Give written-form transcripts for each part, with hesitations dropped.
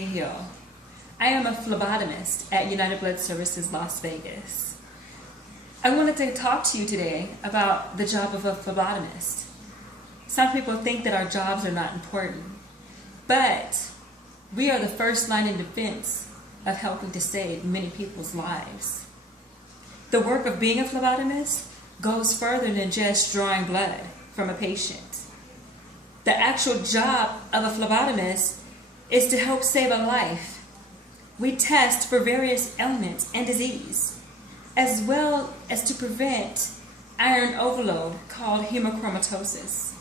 Hill. I am a phlebotomist at United Blood Services Las Vegas. I wanted to talk to you today about the job of a phlebotomist. Some people think that our jobs are not important, but we are the first line in defense of helping to save many people's lives. The work of being a phlebotomist goes further than just drawing blood from a patient. The actual job of a phlebotomist is to help save a life. We test for various ailments and disease, as well as to prevent iron overload called hemochromatosis.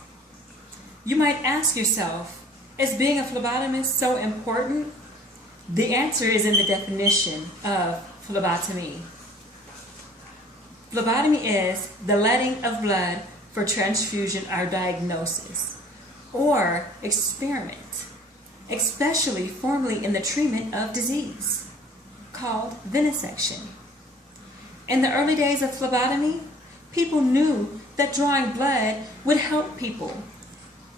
You might ask yourself, is being a phlebotomist so important? The answer is in the definition of phlebotomy. Phlebotomy is the letting of blood for transfusion or diagnosis, or experiment, especially formerly in the treatment of disease, called vivisection. In the early days of phlebotomy, people knew that drawing blood would help people.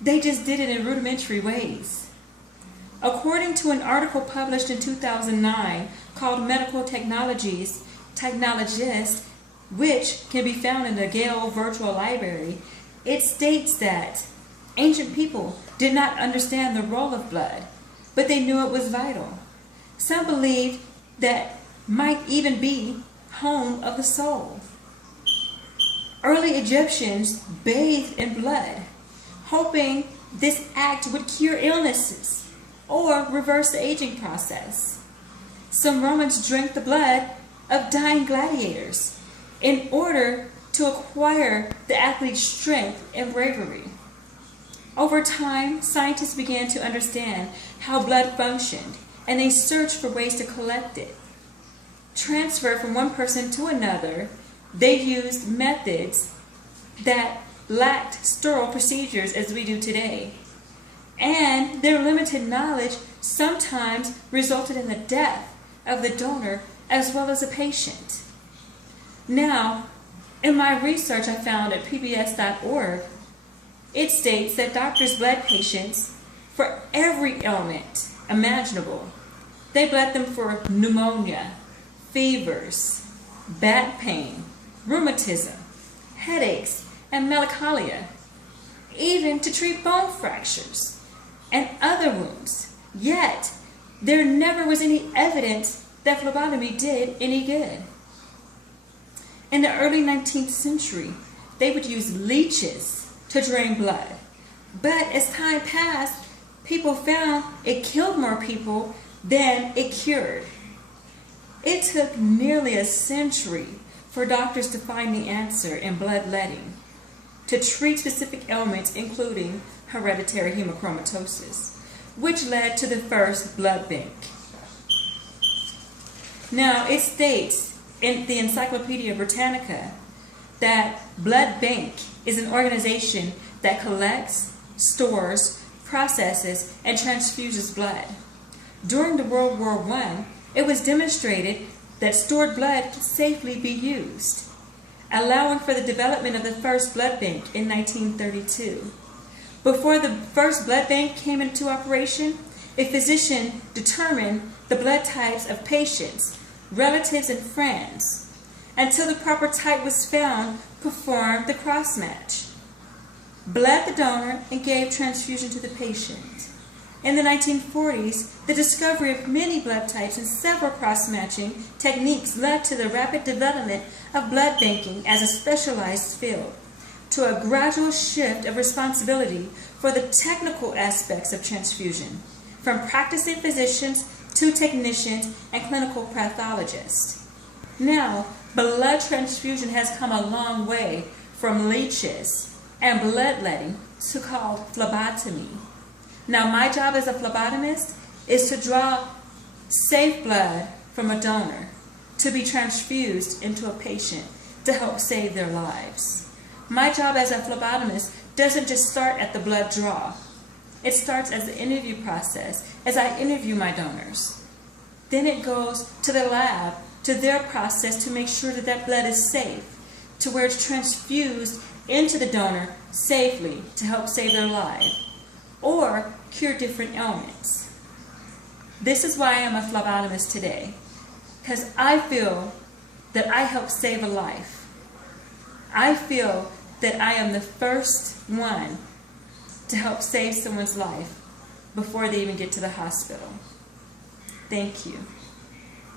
They just did it in rudimentary ways. According to an article published in 2009 called Medical Technologist, which can be found in the Gale Virtual Library, it states that ancient people did not understand the role of blood, but they knew it was vital. Some believed that might even be home of the soul. Early Egyptians bathed in blood, hoping this act would cure illnesses or reverse the aging process. Some Romans drank the blood of dying gladiators in order to acquire the athlete's strength and bravery. Over time, scientists began to understand how blood functioned, and they searched for ways to collect it. Transferred from one person to another, they used methods that lacked sterile procedures as we do today. And their limited knowledge sometimes resulted in the death of the donor as well as the patient. Now, in my research I found at pbs.org, it states that doctors bled patients for every ailment imaginable. They bled them for pneumonia, fevers, back pain, rheumatism, headaches, and melancholia, even to treat bone fractures and other wounds. Yet, there never was any evidence that phlebotomy did any good. In the early 19th century, they would use leeches to drain blood. But as time passed, people found it killed more people than it cured. It took nearly a century for doctors to find the answer in bloodletting to treat specific ailments, including hereditary hemochromatosis, which led to the first blood bank. Now, it states in the Encyclopedia Britannica that blood bank is an organization that collects, stores, processes, and transfuses blood. During the World War I, it was demonstrated that stored blood could safely be used, allowing for the development of the first blood bank in 1932. Before the first blood bank came into operation, a physician determined the blood types of patients, relatives, and friends. Until the proper type was found, performed the cross-match, bled the donor, and gave transfusion to the patient. In the 1940s, the discovery of many blood types and several cross-matching techniques led to the rapid development of blood banking as a specialized field, to a gradual shift of responsibility for the technical aspects of transfusion, from practicing physicians to technicians and clinical pathologists. Now, blood transfusion has come a long way from leeches and bloodletting to called phlebotomy. Now, my job as a phlebotomist is to draw safe blood from a donor to be transfused into a patient to help save their lives. My job as a phlebotomist doesn't just start at the blood draw. It starts as the interview process, as I interview my donors. Then it goes to the lab, to their process to make sure that that blood is safe, to where it's transfused into the donor safely to help save their life or cure different ailments. This is why I am a phlebotomist today, because I feel that I help save a life. I feel that I am the first one to help save someone's life before they even get to the hospital. Thank you.